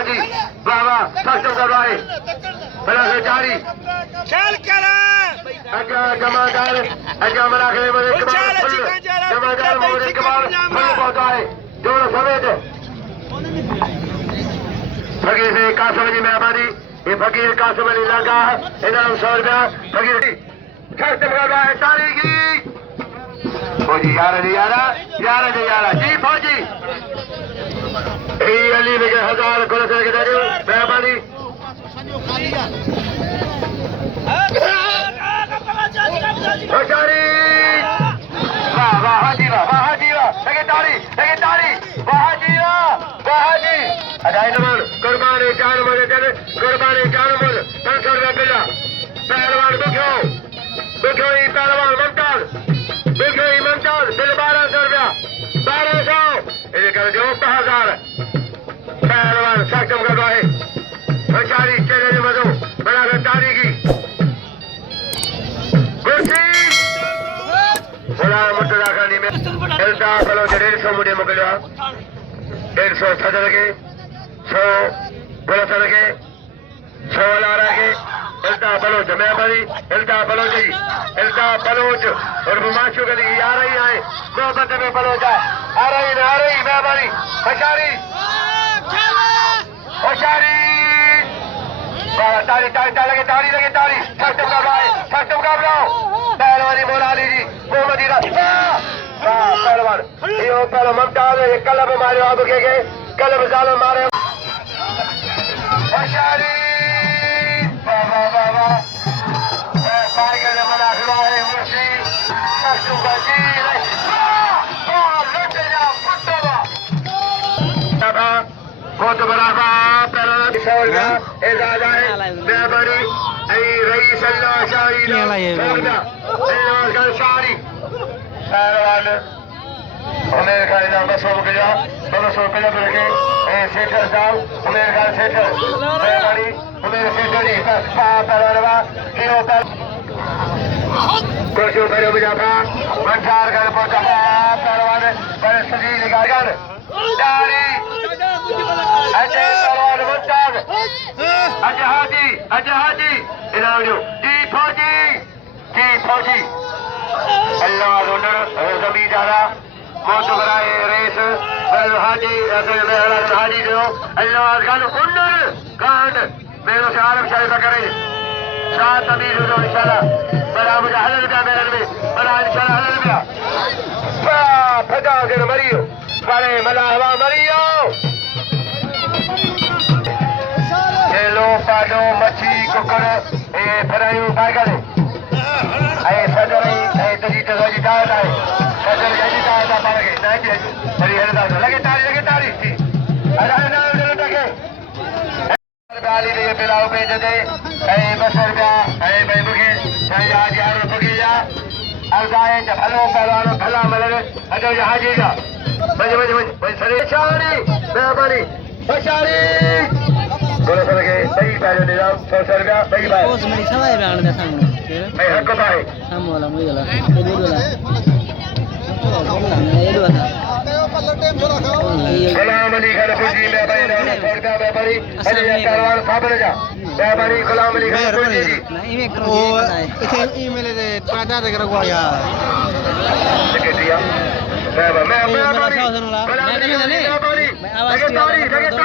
हाजी बाबा सक्षम करवाए बड़ा से जारी खेल करे अजा जमादार अजा मराखे में कमाल फुल जमादार मोरे कमाल फुल पहुंचाए जोड़ समेत फकीर से कासम जी मेहरबानी ये फकीर कासम अली लगा इनाम 100 रुपया फकीर सक्षम करवाए तारीखी फौजी यार जी फौजी अली में 1000 को के दे मेहरबानी होशियारी वाह वाह हाजी लगे ताड़ी वाह जी अजाई नंबर कुर्बानी 4 नंबर चले कुर्बानी 4 नंबर 500 रुपया मिला पहलवान दुखो ही पहलवान ममताज बिल 1200 रुपया 1200 ये कर जो 5000 पहलवान सक्षम करवाए होशियारी चले मधु बड़ा तारीखी मुट्ठाखानी में चलता बलो 150 मुझे मोकलिया 150 सदर के 100 बोला सर के 100 लारा के चलता बलो जमेबारी चलता बलोच और बुमाशु गली आ रही है मोहब्बत में बलोच आ रही मेहरबानी होशियारी तारी लगे सक्षम करवाओ पहलवानी बोला लीजिए मोहम्मदी पहलवान ये पहले ममताज कलब मारे आप के कलब जाल मारे होशियारी बहुत बड़ा मेहरबानी रईस शारी पहलवान उमेर खान इनाम 200 रुपया 200 रुपया रखे सेठर साहब उमेर खान सेठर मेहरबानी उमेर सेठर ही पहलवान कोशिश करो मुजाफा मंचार कर पहुंचा पहलवान बड़े सजील गार्डन डारी अजय पहलवान मंचार अजय हाजी इनाम जो जी फौजी अल्लाह रोनर जमींदारा मौत कराए रेस हाजी जो अल्लाह खान उन्नर कांड मेरो से आरम शाही करें सात अमीर हो इंशाल्लाह बड़ा मुझे हलर गया मेरे में बड़ा इंशाल्लाह हलर गया फटा कर मरियो बड़े मलाहवा मरियो खेलो पाडो मच्छी कुकर ए फरायू बागले ए सदरई ए तजी तजी दाल है सदर यही दाल पागे नहीं बड़ी हरदा लगे तारी थी अरे ना लगे गाली में पिलाओ पे दे ए 200 रुपया ए भाई बुके ए आज यार बुके जा अब जाए जब हेलो पहलवान भला मलर अजो हाजी का बज सरे शारी मेहरबानी होशियारी बोलो सर के सही पैसे निजाम 100 रुपया सही बात बॉस मेरी सवाई बैठ दे सामने मैं हक पाए हम वाला मुझे वाला ये दे वाला ये दो था गुलाम अली खान फौजी में भाई ना सरकार में बड़ी अरे कारवान साबरे जा मैं बड़ी गुलाम अली खान फौजी जी नहीं मैं करो इसे ईमेल दे ताजा दे रखवा यार सेक्रेटरी मैं आवाज तारी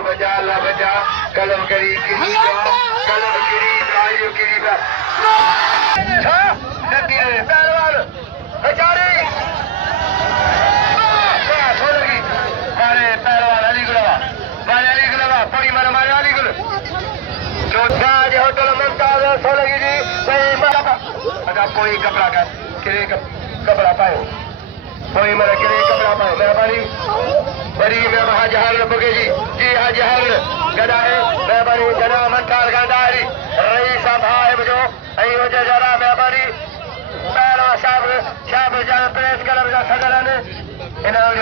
बचा अल्लाह बचा कलम करी पहलवान बेचारी पहलवान अली गुलाबा पड़ी मारे अली गुल जो होटल ममताज सोलगी जी कोई कपड़ा का कपड़ा पाओ कोई मेरा किले कपड़ा पाओ मेहरबानी बड़ी में हाजहार बुके जी हाजहार गदा है मेहरबानी जना मंठार गंडारी रही साहब जो आई हो जरा मेहरबानी पहला शाब जान प्रेस कलर का सदरन इनाम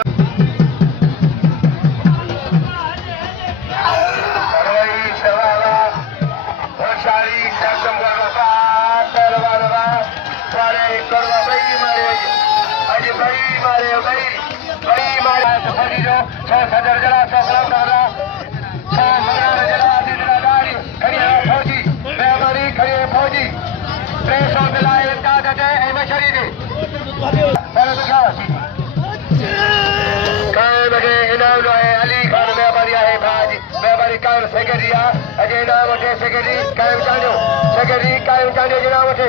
रही सवाला होशियारी सक्षम करो फौजी जो 100 सदर जला 100 कलम डाला 100 मगरान जला दिला दाड़ी खड़ी है फौजी मेहरबानी खड़ी है फौजी 300 मिलाए इम्दाद है मशरी दे पहले तो क्या कायम लगे इनाम जो है अली खान मेहरबानी है भाजी मेहरबानी कायम सेक्रेटरी अजय इनाम वठे सेक्रेटरी कायम चांडियो सेक्रेटरी कायम चांडियो इनाम वठे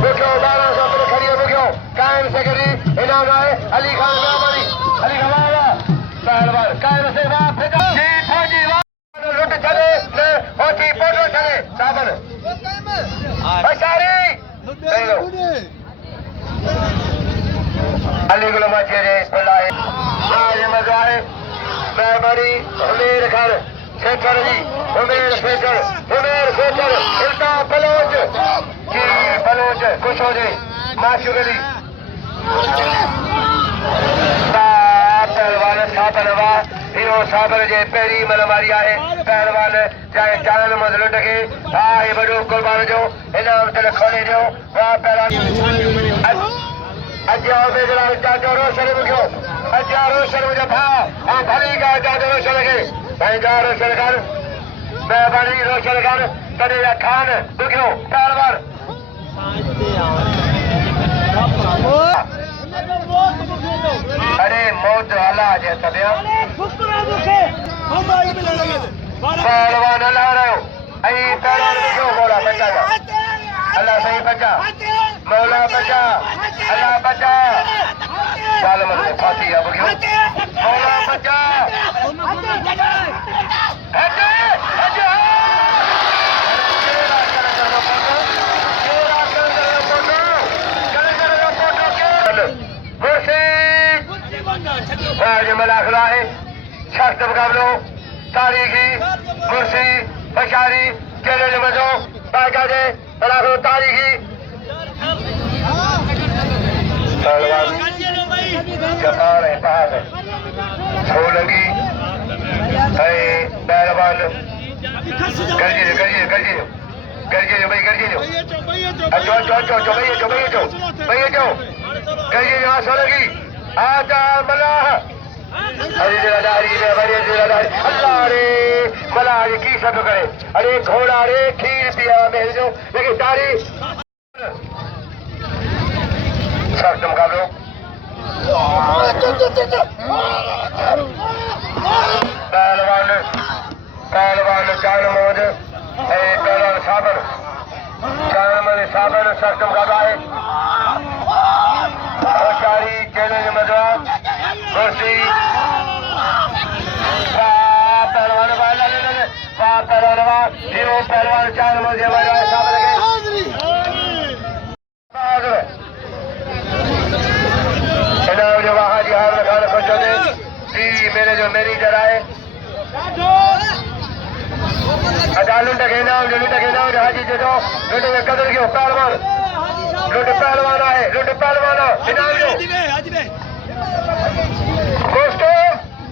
बुखियो 1200 रुपये खड़ी है बुखियो कायम सेक्रेटरी इनाम है अली खान मेहरबानी अली खान पहलवान कायम से बाप जी फौजी लुट चले फौजी पोटो चले साबर बशारी अली गुलामा चेहरे बिस्मिल्लाह आज मजा है मेहरबानी उमेर खान शेखर जी उमेर शेखर इल्ता बलोच जी बलोच खुश हो जाए माशूक अली पहलवान साबरवा हीरो साबर जे पहिरीं मनमारी आहे पहलवान चाहे चारण मत लुट खे हा हे वॾो कुर्बान जो इनाम दिल खोले ॾियो वाह पहलवान अॼु उमेदवार ॾाढो रोशन मुखियो अॼु रोशन मुंहिंजो भाउ ऐं भली ॻाल्हि ॾाढो रोशन खे पंहिंजा रोशन कर महिरबानी रोशन कर तॾहिं खान मुखियो पहलवान अरे मौत हला जे तबिया पहलवान हला रहियो ऐं पहलवान मुखियो बोला बचा अल्लाह सही बचा मौला बचा अल्लाह बचा सालमन में फांसी है मुखियो मौला बचा हटे हटे आज मलाखला है सख्त मुकाबलो तारीखी मुर्सी बशारी चैलेंज मजो बाकायदे मलाखलो तारीखी पहलवान जपान है पहाड़ है सोलंगी है पहलवान गर्जी भाई गर्जी अच्छो गर्जी सोलंगी आजा मलाह अरे जिलादारी अल्लाह रे मलाह रे की सब करे अरे घोड़ा रे खीर पिया मेल जो लेकिन तारी सख्त मुकाबलो पहलवान जान मोहम्मद पहलवान साबर सख्त मुकाबला है होशियारी चैलेंज मजवा कुर्सी पहलवान हीरो पहलवान चार मजे साबर के इनाम जो वहाँ जी हार खान खुश होते जी मेरे जो मेरी जरा है अदा लुट के इनाम जो हाजी जो लुट के कदर क्यों पहलवान लुट पहलवान है इनाम जो दोस्तों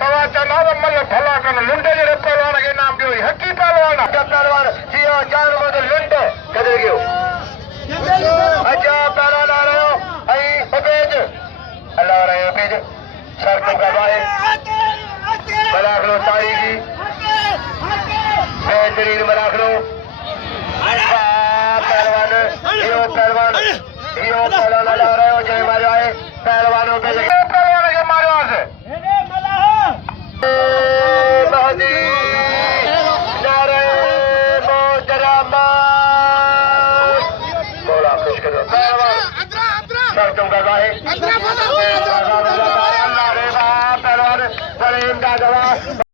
तवा चलाव मल भला कन लुंडे जे पहलवान के नाम दियो हकी पहलवान जी चार मत लुंड कदर क्यों अच्छा पहलवान आ रहे हो आई उबेद अल्लाह रहे उबेद सर को गवाए मलाखलो तारीखी बेहतरीन मलाखलो पहलवान हीरो पहलवान ला रहे हो जय मारो है पहलवानों पे पहलवान के मारो से महदी नारे मोहतरमा बोला खुश करो पहलवान सर तुम गवाए अल्लाह रे पहलवान बड़े इमदाद